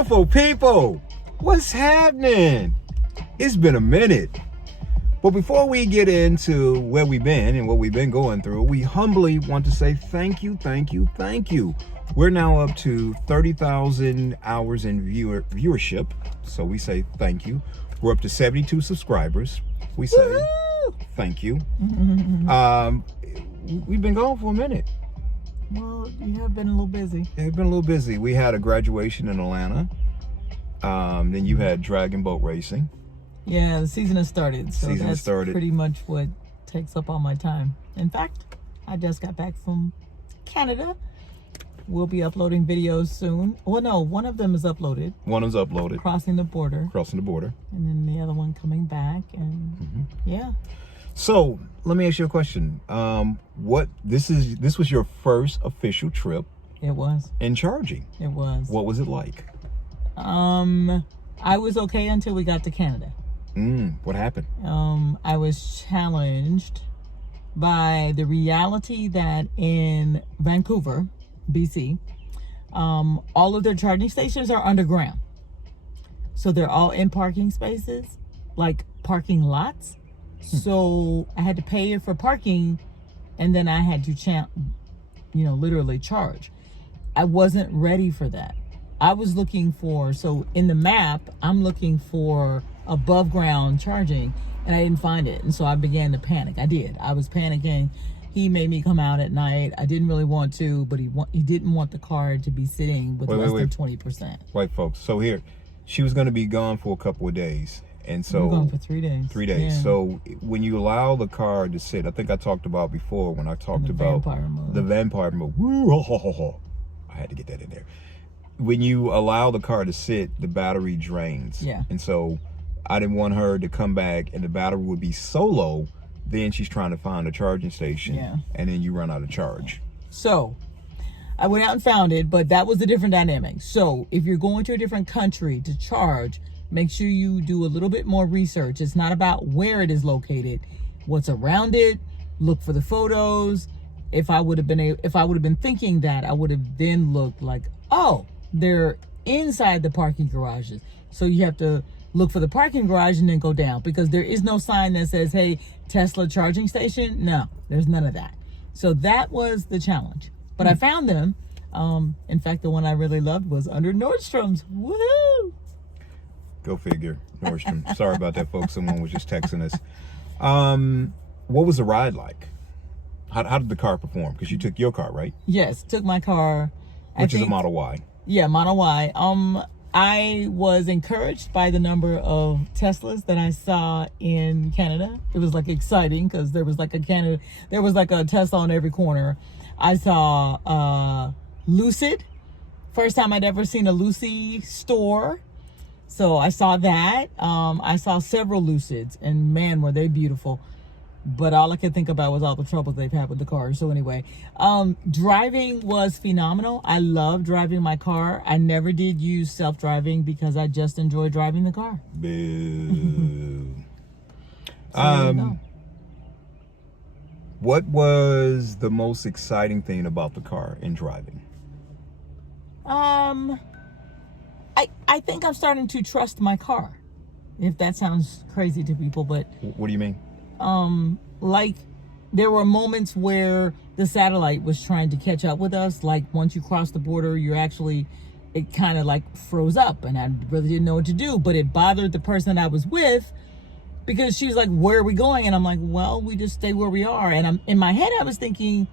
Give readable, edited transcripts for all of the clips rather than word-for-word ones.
Beautiful people, what's happening? It's been a minute. But before we get into where we've been and what we've been going through, we humbly want to say thank you. We're now up to 30,000 hours in viewership. So we say thank you. We're up to 72 subscribers. We say Woo-hoo! Thank you. We've been gone for a minute. Well, you have been a little busy. We've been a little busy. We had a graduation in Atlanta. Then you had dragon boat racing. Yeah, the season has started. So season has that's started. Pretty much what takes up all my time. In fact, I just got back from Canada. We'll be uploading videos soon. Well, no, one of them is uploaded. One is uploaded. Crossing the border. And then the other one coming back. And yeah. So let me ask you a question. This was your first official trip? It was. In Chargin? It was. What was it like? I was okay until we got to Canada. What happened? I was challenged by the reality that in Vancouver, BC, all of their charging stations are underground. So they're all in parking spaces, like parking lots. So I had to pay for parking, and then I had to literally charge. I wasn't ready for that. I was looking for, so in the map, I'm looking for above ground charging, and I didn't find it. And so I began to panic. I was panicking. He made me come out at night. I didn't really want to, but he didn't want the car to be sitting with less than 20%. Right, folks. So here, she was going to be gone for a couple of days. And so we were gone for 3 days. 3 days. Yeah. So when you allow the car to sit, I think I talked about before when I talked about the vampire mode. Woo, ho, ho, ho. I had to get that in there. When you allow the car to sit, the battery drains. Yeah. And so I didn't want her to come back and the battery would be so low, then she's trying to find a charging station. Yeah. And then you run out of charge. So I went out and found it, but that was a different dynamic. So if you're going to a different country to charge, make sure you do a little bit more research. It's not about where it is located, what's around it. Look for the photos. If I would have been thinking that, I would have then looked like, oh, they're inside the parking garages. So you have to look for the parking garage and then go down, because there is no sign that says, hey, Tesla charging station. No, there's none of that. So that was the challenge. But I found them. In fact, the one I really loved was under Nordstrom's. Woohoo! Go figure, Nordstrom. Sorry about that, folks. Someone was just texting us. What was the ride like? How did the car perform? Because you took your car, right? Yes, took my car. Which is a Model Y. Yeah, Model Y. I was encouraged by the number of Teslas that I saw in Canada. It was like exciting because there was like a Tesla on every corner. I saw Lucid. First time I'd ever seen a Lucid store. So I saw that. I saw several Lucids, and man, were they beautiful. But all I could think about was all the troubles they've had with the cars. So anyway, driving was phenomenal. I love driving my car. I never did use self-driving because I just enjoy driving the car. Boo. What was the most exciting thing about the car in driving? I think I'm starting to trust my car, if that sounds crazy to people, but... What do you mean? Like there were moments where the satellite was trying to catch up with us. Like once you cross the border, it kind of like froze up, and I really didn't know what to do, but it bothered the person I was with because she was like, where are we going? And I'm like, well, we just stay where we are. And in my head, I was thinking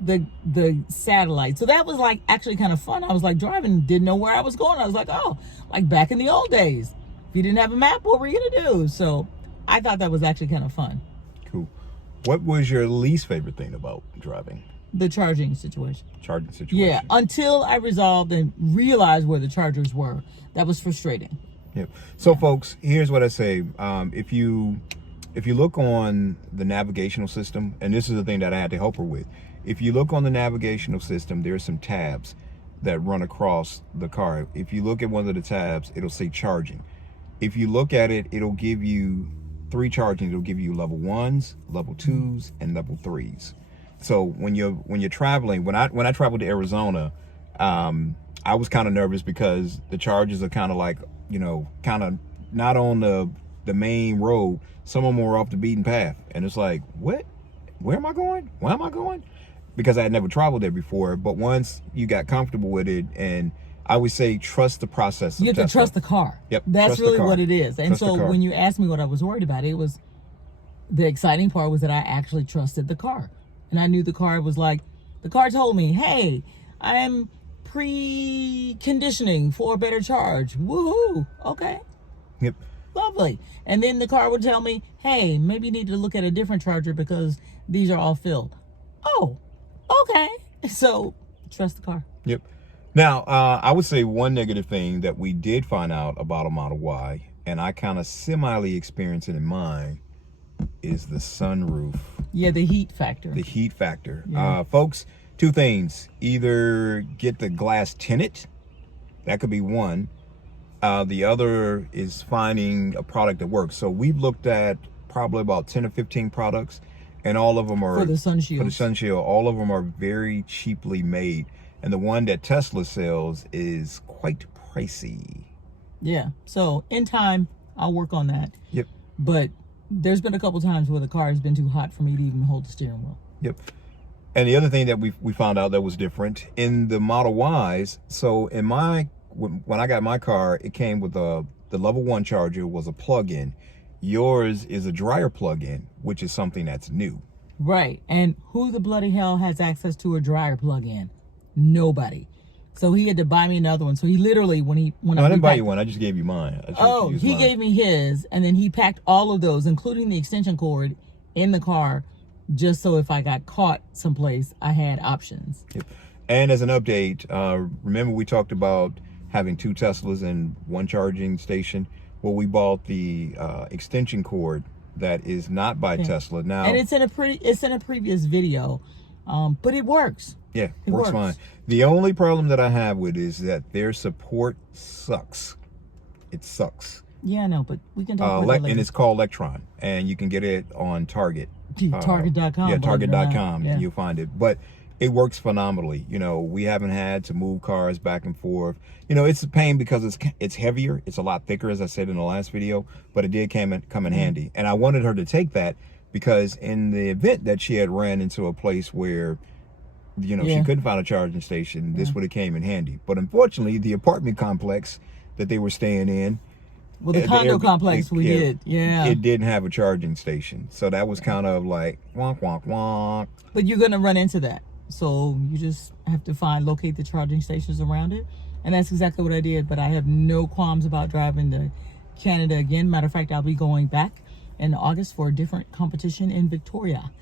the satellite. So that was like actually kind of fun. I was like driving, didn't know where I was going. I was like, oh, like back in the old days, if you didn't have a map, what were you going to do? So I thought that was actually kind of fun. Cool. What was your least favorite thing about driving? The charging situation. Yeah, until I resolved and realized where the chargers were. That was frustrating. Yep. So, folks, here's what I say. If you look on the navigational system, and this is the thing that I had to help her with. If you look on the navigational system, there's some tabs that run across the car. If you look at one of the tabs, it'll say charging. If you look at it, it'll give you 3 charging. It'll give you level 1s, level 2s, and level 3s. So when you're traveling, when I traveled to Arizona, I I was kind of nervous because the charges are kind of like, you know, kind of not on the main road. Some of them were off the beaten path. And it's like, what? Where am I going? Where am I going? Because I had never traveled there before. But once you got comfortable with it, and I would say trust the process. You have to trust the car. Yep. That's really what it is. And Trust so when you asked me what I was worried about, it was the exciting part was that I actually trusted the car. And I knew the car was like, the car told me, hey, I am preconditioning for a better charge. Woohoo. Okay. Yep. Lovely. And then the car would tell me, hey, maybe you need to look at a different charger because these are all filled. Oh, okay. So trust the car. Yep. Now, I would say one negative thing that we did find out about a Model Y, and I kind of semi experienced it in mine, is the sunroof. Yeah, the heat factor. The heat factor. Yeah. Folks, two things. Either get the glass tinted. That could be one. The other is finding a product that works. So we've looked at probably about 10 or 15 products, and all of them are for the sun shield. For the sun shield, all of them are very cheaply made, and the one that Tesla sells is quite pricey. Yeah. So in time, I'll work on that. Yep. But there's been a couple times where the car has been too hot for me to even hold the steering wheel. Yep. And the other thing that we found out that was different in the Model Ys. So in when I got my car, it came with the level 1 charger was a plug-in. Yours is a dryer plug-in, which is something that's new. Right. And who the bloody hell has access to a dryer plug-in? Nobody. So he had to buy me another one. So he literally, No, I didn't buy you one. I just gave you mine. He gave me his, and then he packed all of those, including the extension cord, in the car, just so if I got caught someplace, I had options. Yep. And as an update, remember we talked about having 2 Teslas and 1 charging station? Well, we bought the extension cord that is not by Tesla now, and it's in a previous video, but it works. Yeah, it works fine. The only problem that I have with it is that their support sucks. It sucks. Yeah, I know, but we can talk about it later. And it's called Electron, and you can get it on Target. Target.com. Yeah, Target.com. Yeah. You'll find it. But it works phenomenally. You know, we haven't had to move cars back and forth. You know, it's a pain because it's heavier. It's a lot thicker, as I said in the last video, but it did come in handy. And I wanted her to take that because in the event that she had ran into a place where, you know, she couldn't find a charging station, this would have came in handy. But unfortunately, the apartment complex that they were staying in, well, the condo complex it didn't have a charging station. So that was kind of like, wonk, wonk, wonk. But you're going to run into that. So you just have to locate the charging stations around it. And that's exactly what I did. But I have no qualms about driving to Canada again. Matter of fact, I'll be going back in August for a different competition in Victoria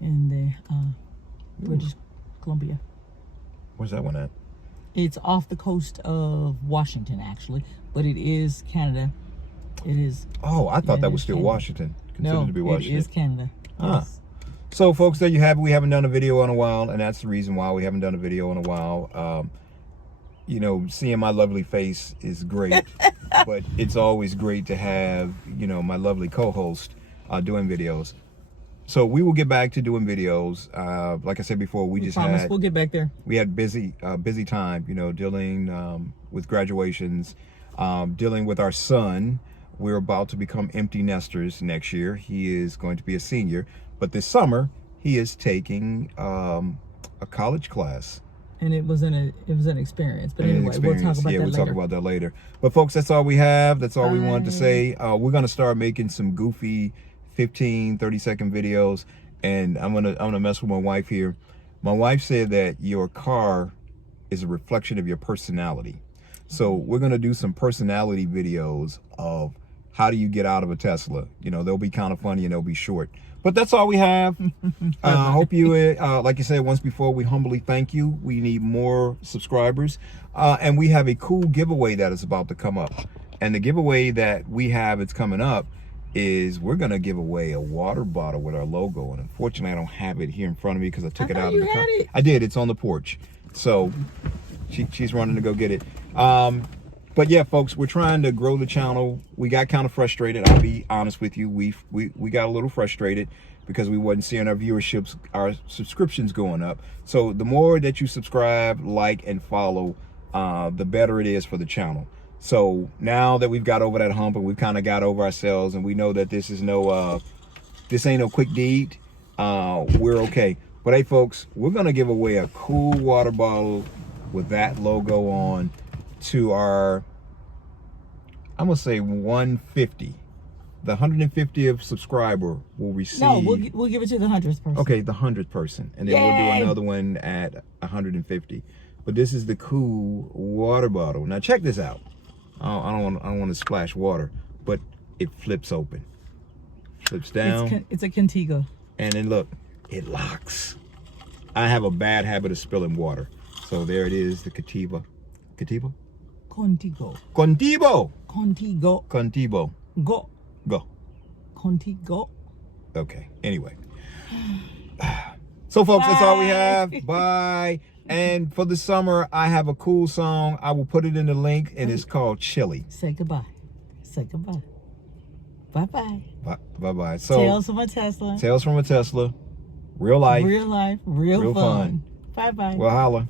in the British Columbia. Where's that one at? It's off the coast of Washington, actually. But it is Canada. It is. Oh, I thought that was still Canada. Washington. Considered to be Washington. It is Canada. Yes. So, folks, there you have it. We haven't done a video in a while, and that's the reason why we haven't done a video in a while. You know, seeing my lovely face is great, but it's always great to have, you know, my lovely co-host doing videos. So we will get back to doing videos. Like I said before, we'll get back there. We had busy time, you know, dealing with graduations, dealing with our son. We're about to become empty nesters next year. He is going to be a senior. But this summer, he is taking a college class. And it was an experience. But anyway, we'll talk about that later. We'll talk about that later. But folks, that's all we have. That's all we wanted to say. We're gonna start making some goofy 15, 30-second videos. And I'm gonna mess with my wife here. My wife said that your car is a reflection of your personality. So we're gonna do some personality videos of how do you get out of a Tesla. You know, they'll be kind of funny and they'll be short. But that's all we have. Hope you, like I said once before, we humbly thank you. We need more subscribers. And we have a cool giveaway that is about to come up. And the giveaway that we have, it's coming up, is we're going to give away a water bottle with our logo. And unfortunately, I don't have it here in front of me because I took it out of the car. I did. It's on the porch. So she's running to go get it. But yeah, folks, we're trying to grow the channel. We got kind of frustrated. I'll be honest with you. We got a little frustrated because we wasn't seeing our viewerships, our subscriptions going up. So the more that you subscribe, like, and follow, the better it is for the channel. So now that we've got over that hump and we've kind of got over ourselves and we know that this is this ain't no quick deed, we're okay. But hey folks, we're gonna give away a cool water bottle with that logo on to our, I'm gonna say 150. The 150th subscriber will receive. No, we'll give it to the 100th person. Okay, the 100th person, and then we'll do another one at 150. But this is the cool water bottle. Now check this out. I don't want to splash water, but it flips open, flips down. It's a Contigo. And then look, it locks. I have a bad habit of spilling water, so there it is. The Contigo. Contigo. Contigo. Contigo. Contigo. Go. Contigo. Okay. Anyway. So folks, that's all we have. Bye. And for the summer, I have a cool song. I will put it in the link, and it's called Chili. Say goodbye. Say goodbye. Bye-bye. Bye-bye. So, Tales from a Tesla. Tales from a Tesla. Real life. Real life. Real fun. Bye-bye. Well, holla.